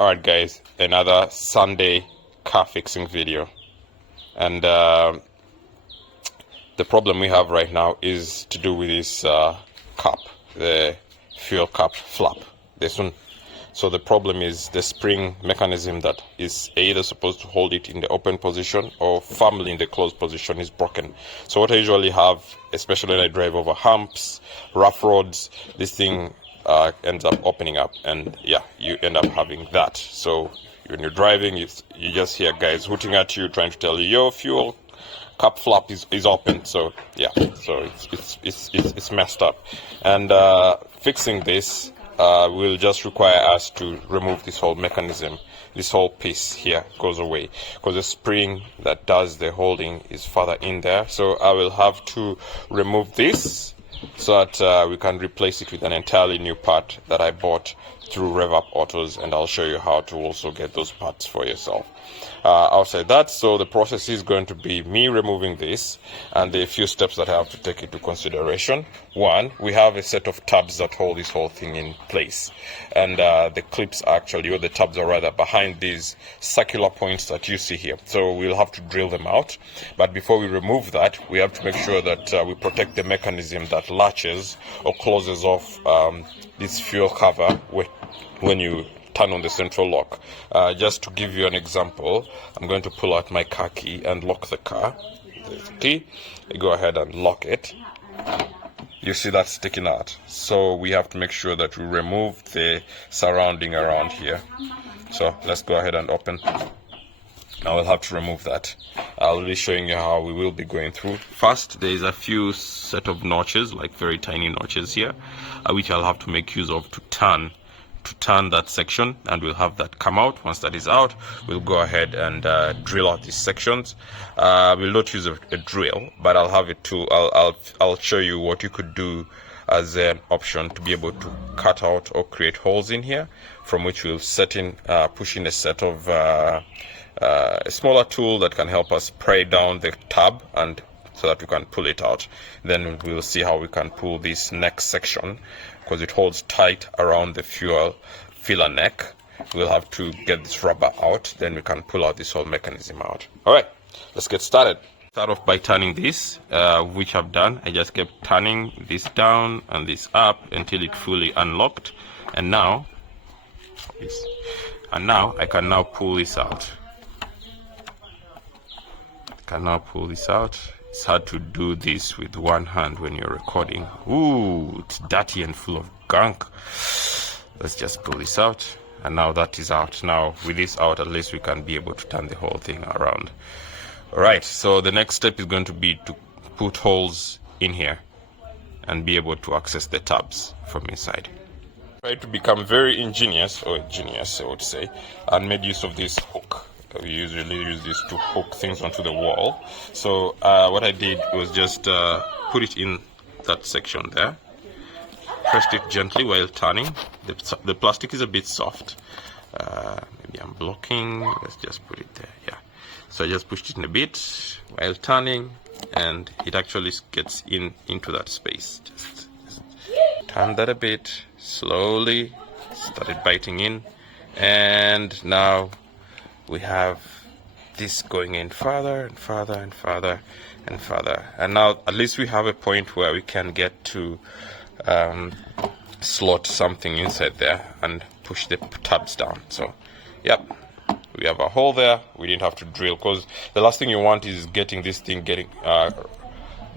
Alright guys, another Sunday car fixing video, and the problem we have right now is to do with this cap, the fuel cap flap, this one. So the problem is the spring mechanism that is either supposed to hold it in the open position or firmly in the closed position is broken. So what I usually have, especially when I drive over humps, rough roads, this thing ends up opening up, and yeah, you end up having that. So when you're driving, you just hear guys hooting at you, trying to tell you your fuel cap flap is open. So yeah, so it's messed up, and fixing this will just require us to remove this whole mechanism. This whole piece here goes away because the spring that does the holding is further in there. So I will have to remove this so that we can replace it with an entirely new part that I bought through RevUp Autos, and I'll show you how to also get those parts for yourself. Outside that, so the process is going to be me removing this, and the few steps that I have to take into consideration. One, we have a set of tabs that hold this whole thing in place, and the clips actually, or the tabs are rather, behind these circular points that you see here. So we'll have to drill them out, but before we remove that, we have to make sure that we protect the mechanism that latches or closes off this fuel cover when you turn on the central lock. Just to give you an example, I'm going to pull out my car key and lock the car. There's the key. You go ahead and lock it. You see that sticking out. So we have to make sure that we remove the surrounding around here. So let's go ahead and open. Now we'll have to remove that. I'll be showing you how we will be going through. First, there is a few set of notches, like very tiny notches here, which I'll have to make use of to turn that section, and we'll have that come out. Once that is out, we'll go ahead and drill out these sections. We'll not use a drill, but I'll have a tool. I'll show you what you could do as an option to be able to cut out or create holes in here, from which we'll push in a set of a smaller tool that can help us pry down the tab, and so that we can pull it out. Then we'll see how we can pull this next section, because it holds tight around the fuel filler neck. We'll have to get this rubber out, then we can pull out this whole mechanism out. All right, let's get started. Start off by turning this, which I've done. I just kept turning this down and this up until it fully unlocked, and now I can now pull this out. It's hard to do this with one hand when you're recording. Ooh, it's dirty and full of gunk. Let's just pull this out, and now that is out. Now with this out, at least we can be able to turn the whole thing around. All right, so the next step is going to be to put holes in here and be able to access the tabs from inside. Try to become very ingenious, or genius I would say, and made use of this hook. We usually use this to hook things onto the wall. So what I did was just put it in that section there, pressed it gently while turning. The plastic is a bit soft. Maybe I'm blocking. Let's just put it there. Yeah. So I just pushed it in a bit while turning, and it actually gets into that space. Just turn that a bit slowly. Started biting in, and now we have this going in further and further and further and further, and now at least we have a point where we can get to slot something inside there and push the tabs down. So yep, we have a hole there. We didn't have to drill, because the last thing you want is getting this thing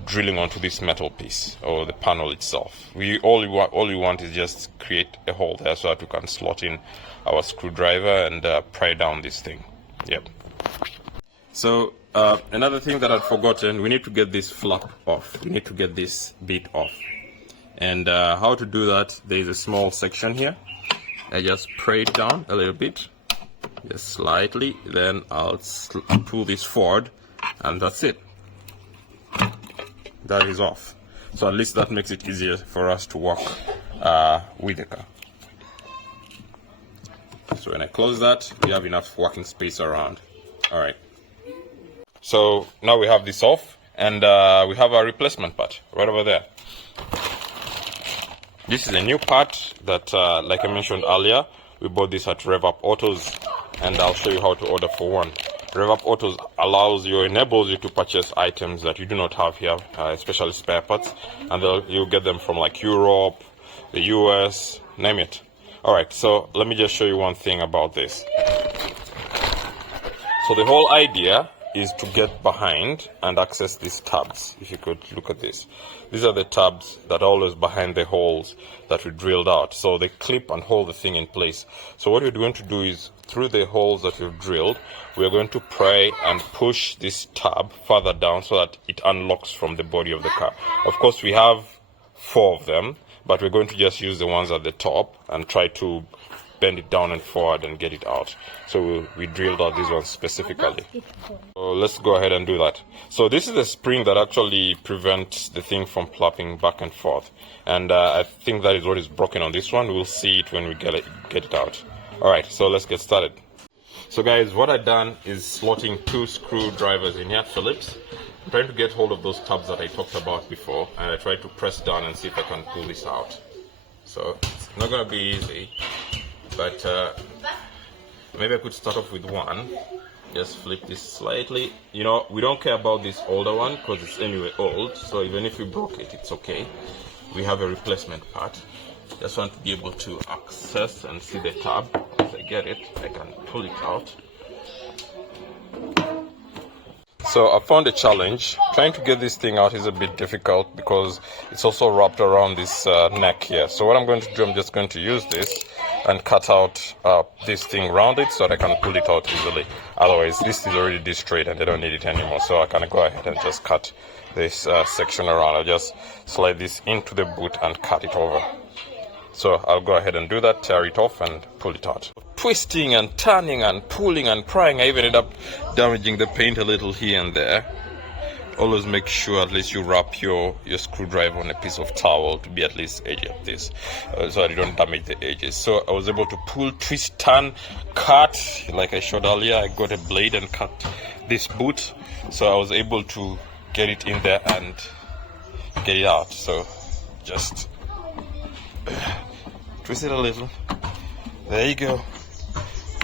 drilling onto this metal piece or the panel itself. All we want is just create a hole there so that we can slot in our screwdriver and pry down this thing. Yep. So another thing that I'd forgotten, we need to get this flap off. We need to get this bit off. And how to do that, there is a small section here. I just pry it down a little bit, just slightly, then I'll pull this forward, and that's it. That is off. So at least that makes it easier for us to walk with the car. So when I close that, we have enough working space around. All right. So now we have this off, and we have a replacement part right over there. This is a new part that, like I mentioned earlier, We bought this at Rev Up Autos, and I'll show you how to order for one. Rev Up Autos enables you to purchase items that you do not have here, especially spare parts, and you'll get them from like Europe, the US, name it. Alright, so let me just show you one thing about this. So the whole idea is to get behind and access these tabs. If you could look at this. These are the tabs that are always behind the holes that we drilled out. So they clip and hold the thing in place. So what we're going to do is, through the holes that we've drilled, we're going to pry and push this tab further down so that it unlocks from the body of the car. Of course, we have 4 of them, but we're going to just use the ones at the top and try to bend it down and forward and get it out. So we drilled out these ones specifically. So let's go ahead and do that. So this is the spring that actually prevents the thing from flopping back and forth, and I think that is what is broken on this one. We'll see it when we get it out. Alright, so let's get started. So guys, what I've done is slotting 2 screwdrivers in here, Phillips. I'm trying to get hold of those tabs that I talked about before, and I try to press down and see if I can pull this out. So it's not gonna be easy, but maybe I could start off with one. Just flip this slightly. You know, we don't care about this older one because it's anyway old, so even if we broke it, it's okay. We have a replacement part. Just want to be able to access and see the tab. Once I get it, I can pull it out. So I found a challenge. Trying to get this thing out is a bit difficult because it's also wrapped around this neck here. So what I'm going to do, I'm just going to use this and cut out this thing around it so that I can pull it out easily. Otherwise, this is already destroyed and I don't need it anymore. So I can go ahead and just cut this section around. I'll just slide this into the boot and cut it over. So I'll go ahead and do that, tear it off and pull it out. Twisting and turning and pulling and prying, I even ended up damaging the paint a little here and there. Always make sure at least you wrap your screwdriver on a piece of towel to be at least edgy of this, so that you don't damage the edges. So I was able to pull, twist, turn, cut, like I showed earlier. I got a blade and cut this boot, so I was able to get it in there and get it out. So just twist it a little. There you go.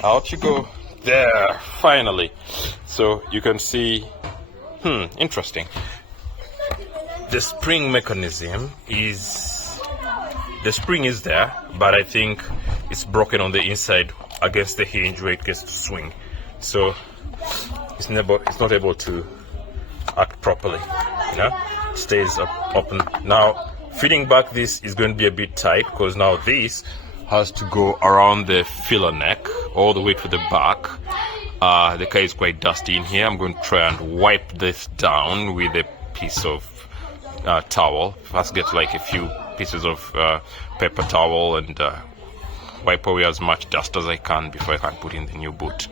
Out you go. There, finally. So you can see, interesting. The spring mechanism is, the spring is there, but I think it's broken on the inside against the hinge where it gets to swing. So it's not able to act properly. You know, it stays open. Now, fitting back this is going to be a bit tight because now this has to go around the filler neck all the way to the back. The car is quite dusty in here. I'm going to try and wipe this down with a piece of towel. First get like a few pieces of paper towel and wipe away as much dust as I can before I can put in the new boot.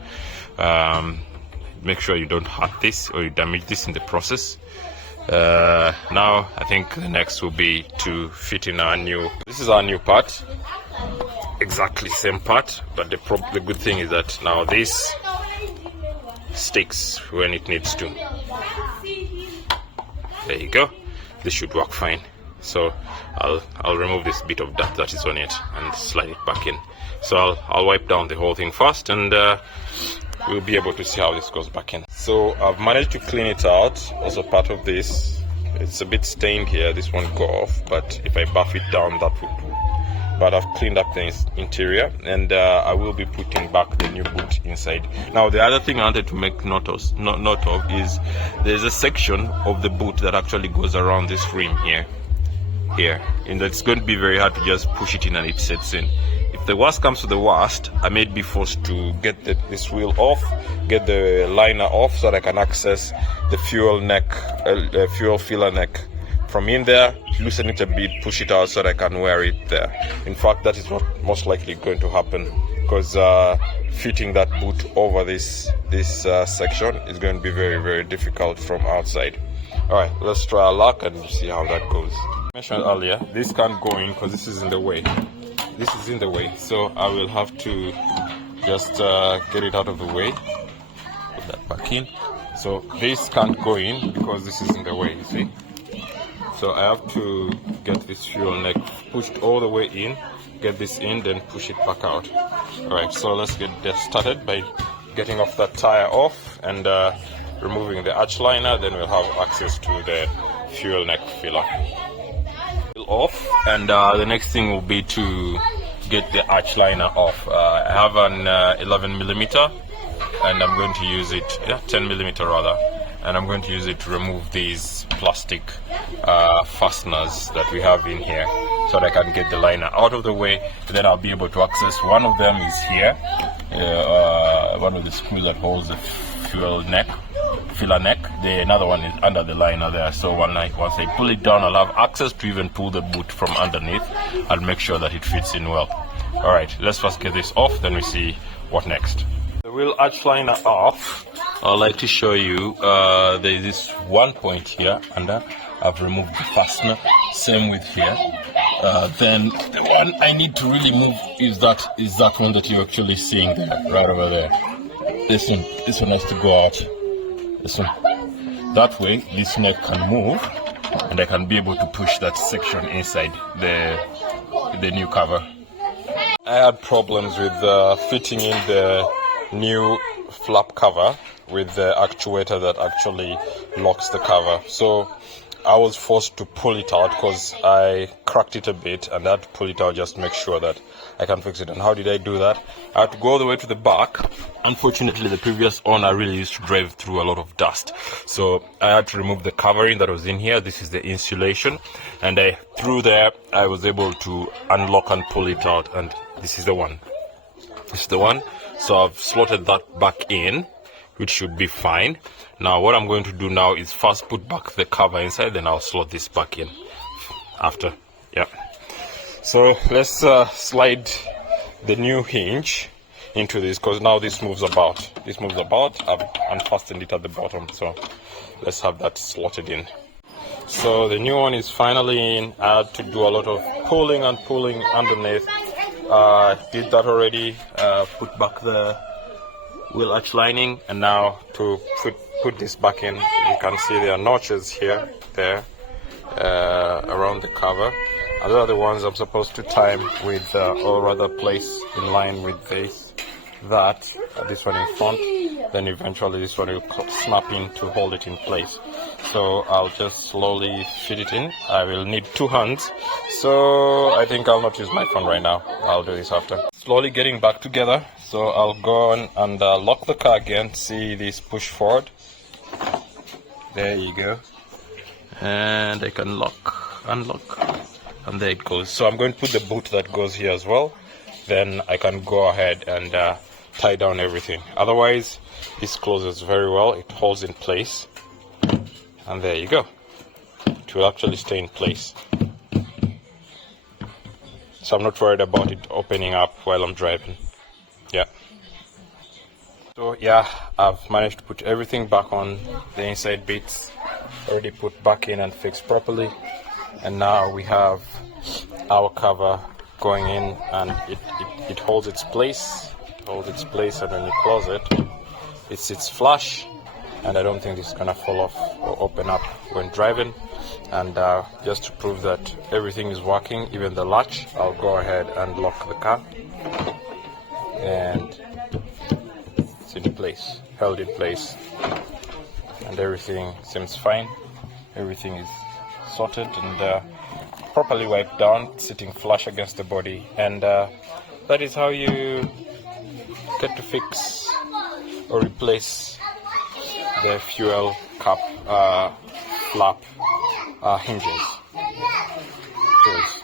Make sure you don't hurt this or you damage this in the process. Now I think the next will be to fit in our new, this is our new part, exactly same part, but the good thing is that now this sticks when it needs to. There you go. This should work fine. So I'll remove this bit of dirt that is on it and slide it back in. So I'll wipe down the whole thing first, and we'll be able to see how this goes back in. So I've managed to clean it out. Also part of this, it's a bit stained here. This won't go off, but if I buff it down, that will do. But I've cleaned up the interior, and I will be putting back the new boot inside. Now the other thing I wanted to make note of is there's a section of the boot that actually goes around this rim here, and it's going to be very hard to just push it in and it sets in. If the worst comes to the worst, I may be forced to get this wheel off, get the liner off so that I can access the fuel filler neck from in there, loosen it a bit, push it out so that I can wear it there. In fact, that is what most likely going to happen, because fitting that boot over this section is going to be very, very difficult from outside. Alright, let's try our luck and see how that goes. I mentioned earlier, this can't go in because this is in the way. This is in the way, so I will have to just get it out of the way. Put that back in. So this can't go in because this is in the way, you see. So I have to get this fuel neck pushed all the way in get this in, then push it back out. Alright, so let's get started by getting off that tire off and removing the arch liner. Then we'll have access to the fuel neck filler off, and the next thing will be to get the arch liner off. I have an 11mm, and I'm going to use it, 10mm rather, and I'm going to use it to remove these plastic fasteners that we have in here, so that I can get the liner out of the way. Then I'll be able to access. One of them is here, one of the screws that holds the fuel neck, filler neck. Another one is under the liner there. So once I pull it down, I'll have access to even pull the boot from underneath and make sure that it fits in well. All right, let's first get this off, then we see what next. The wheel arch liner off. I'd like to show you there's this one point here under. I've removed the fastener. Same with here. Then the one I need to really move is that one that you're actually seeing there, right over there. This one has to go out. This one. That way, this neck can move, and I can be able to push that section inside the new cover. I had problems with fitting in the new flap cover with the actuator that actually locks the cover. So I was forced to pull it out because I cracked it a bit, and I had to pull it out just to make sure that I can fix it. And how did I do that? I had to go all the way to the back. Unfortunately, the previous owner really used to drive through a lot of dust, so I had to remove the covering that was in here. This is the insulation, and through there I was able to unlock and pull it out, and this is the one. This is the one. So I've slotted that back in, which should be fine. Now what I'm going to do now is first put back the cover inside, then I'll slot this back in after. Yeah. So let's slide the new hinge into this, because now this moves about. I've unfastened it at the bottom, so let's have that slotted in. So the new one is finally in. I had to do a lot of pulling and pulling underneath. Did that already. Put back the wheel arch lining, and now to put this back in, you can see there are notches here, there, around the cover. And those are the ones I'm supposed to time with, or rather place in line with this one in front. Then eventually this one will snap in to hold it in place. So I'll just slowly fit it in. I will need 2 hands, so I think I'll not use my phone right now. I'll do this after. Slowly getting back together. So I'll go on and lock the car again. See this push forward. There you go. And I can unlock, and there it goes. So I'm going to put the boot that goes here as well. Then I can go ahead and tie down everything. Otherwise, this closes very well. It holds in place. And there you go. It will actually stay in place. So I'm not worried about it opening up while I'm driving. Yeah. So yeah, I've managed to put everything back on. The inside bits already put back in and fixed properly. And now we have our cover going in, and it holds its place. And when you close it, it sits flush. And I don't think this is gonna fall off or open up when driving. And just to prove that everything is working, even the latch, I'll go ahead and lock the car, and it's in place, held in place, and everything seems fine. Everything is sorted and properly wiped down, sitting flush against the body, and that is how you get to fix or replace the fuel cap flap hinges. Cheers.